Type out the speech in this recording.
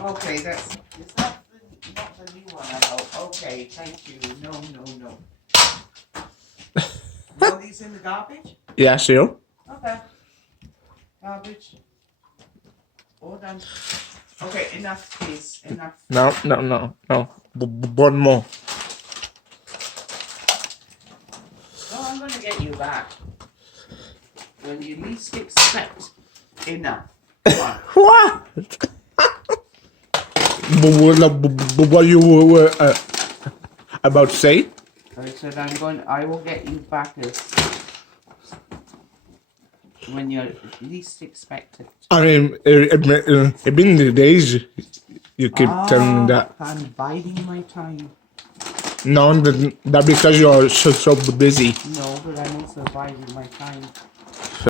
Okay, it's not the new one I hope. Okay, thank you. No. Throw these in the garbage? Yeah, sure. Okay. Garbage. All done. Okay, enough please. Enough. No. One more. No, I'm gonna get you back. When you least expect. Enough. Come on. What? What you were about to say? I said I will get you back as when you're least expected. I mean, it's been the days you keep telling me that. I'm biding my time. No, that because you're so busy. No, but I'm also biding my time.